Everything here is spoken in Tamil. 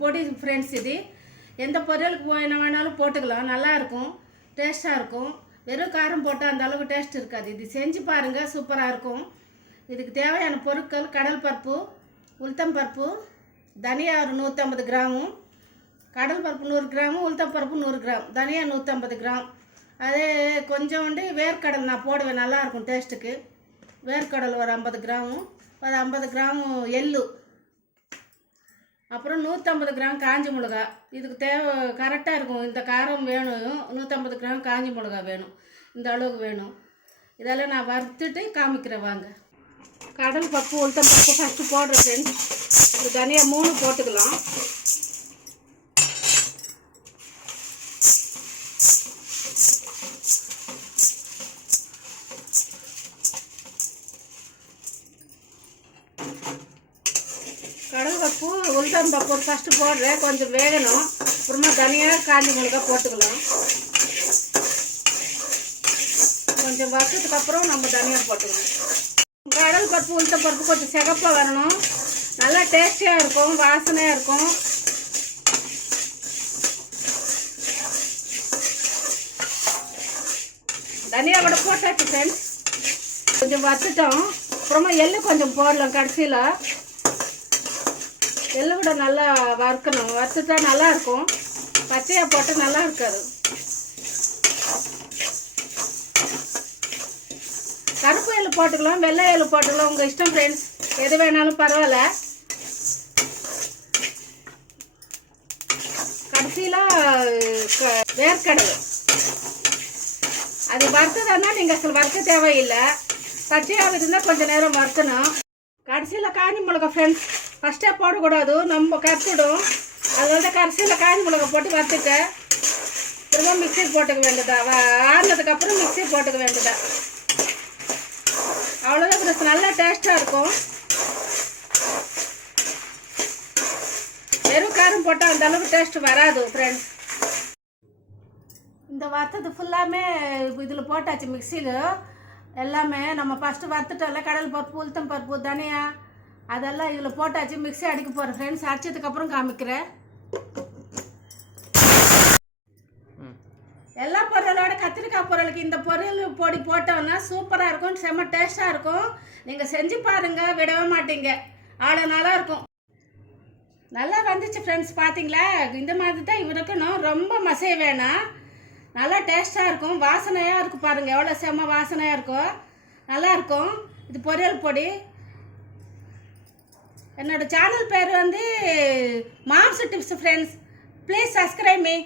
பொடி ஃப்ரெண்ட்ஸ். இது எந்த பொரியலுக்கு என்ன வேணாலும் போட்டுக்கலாம், நல்லாயிருக்கும், டேஸ்ட்டாக இருக்கும். வெறும் காரம் போட்டால் அந்த அளவுக்கு டேஸ்ட் இருக்காது. இது செஞ்சு பாருங்கள், சூப்பராக இருக்கும். இதுக்கு தேவையான பொருட்கள்: கடல் பருப்பு, உளுத்தம் பருப்பு, தனியா ஒரு 150 கிராமு, கடல் பருப்பு 100 கிராமு, உளுத்தம் பருப்பு 100 கிராம், தனியா 150 கிராம். அதே கொஞ்சோண்டு வேர்க்கடல் நான் போடுவேன், நல்லாயிருக்கும் டேஸ்ட்டுக்கு. வேர்க்கடல் ஒரு 50 கிராமு, ஒரு 50 கிராமு எள்ளு, அப்புறம் 150 கிராம் காஞ்சி மிளகா. இதுக்கு தேவை கரெக்டாக இருக்கும். இந்த காரம் வேணும், 150 கிராம் காஞ்சி மிளகா வேணும், இந்த அளவுக்கு வேணும். இதெல்லாம் நான் வறுத்துட்டு காமிக்கிறேன் வாங்க. கடல் பருப்பு, உளுத்தம் பருப்பு ஃபஸ்ட்டு போடுறேன் ஃப்ரெண்ட்ஸ். இது தனியாக 3 போட்டுக்கலாம். கடல் பருப்பு, உளுத்தம் பருப்பு ஃபஸ்ட்டு போடுறேன், கொஞ்சம் வேகணும். அப்புறமா தனியாக காஞ்சி மிளகா போட்டுக்கலாம். கொஞ்சம் வறுத்ததுக்கு அப்புறம் நம்ம தனியாக போட்டுக்கலாம். கடல் பருப்பு, உளுத்தம் பருப்பு கொஞ்சம் சிகப்பாக வரணும், நல்லா டேஸ்டியாக இருக்கும், வாசனையாக இருக்கும். தனியாக கூட போட்டாச்சு ஃப்ரெண்ட்ஸ். கொஞ்சம் வறுத்துட்டோம். அப்புறமா எள்ளு கொஞ்சம் போடலாம் கடைசியில். எள்ளு கூட நல்லா வறுக்கணும், வறுத்துட்டா நல்லாயிருக்கும். பச்சையாக போட்டு நல்லா இருக்காது. கருப்பு எள்ளு போட்டுக்கலாம், வெள்ளை எள்ளு போட்டுக்கலாம், உங்கள் இஷ்டம் ஃப்ரெண்ட்ஸ், எது வேணாலும் பரவாயில்ல. கடைசியில் வேர்க்கடலை அது வறுத்ததுன்னா நீங்கள் அசல் வறுக்க தேவையில்லை, பச்சையாக இருந்தால் கொஞ்சம் நேரம் வறுக்கணும். கடைசியில் காஞ்சி மிளகா ஃப்ரெண்ட்ஸ், ஃபஸ்ட்டே போடக்கூடாது, நம்ம கரைச்சிடும். அதனால தான் கடைசியில் காஞ்சி மிளகா போட்டு வறுத்துக்க, திரும்ப மிக்சி போட்டுக்க வேண்டியதா, ஆறுனதுக்கப்புறம் மிக்சி போட்டுக்க வேண்டியதா. அவ்வளோதான் ஃப்ரெண்ட்ஸ், நல்லா டேஸ்ட்டாக இருக்கும். வெறும் காரம் போட்டால் அந்த அளவுக்கு டேஸ்ட் வராது ஃப்ரெண்ட்ஸ். இந்த வறுத்தது ஃபுல்லாமே இதில் போட்டாச்சு மிக்சியில். எல்லாமே நம்ம ஃபஸ்ட்டு வறுத்துட்டோம்ல, கடல் பருப்பு, உளுத்தம் பருப்பு, தனியா, அதெல்லாம் இதில் போட்டாச்சு. மிக்சி அடிக்க போகிறேன் ஃப்ரெண்ட்ஸ், அடிச்சதுக்கப்புறம் காமிக்கிறேன். எல்லா பொருளோட கத்திரிக்காய் பொருளுக்கு இந்த பொருள் பொடி போட்டோம்னா சூப்பராக இருக்கும், செம்ம டேஸ்ட்டாக இருக்கும். நீங்கள் செஞ்சு பாருங்கள், விடவே மாட்டீங்க, அவ்வளோ நல்லா இருக்கும். நல்லா வந்துச்சு ஃப்ரெண்ட்ஸ், பார்த்தீங்களா? இந்த மாதிரி தான் இருக்கணும், ரொம்ப மசைய வேணாம், நல்லா டேஸ்ட்டாக இருக்கும், வாசனையாக இருக்கும். பாருங்கள் எவ்வளோ செம்ம வாசனையாக இருக்கும், நல்லாயிருக்கும். இது பொரியல் பொடி. என்னோடய சேனல் பேர் வந்து moms tips friends. Please subscribe me.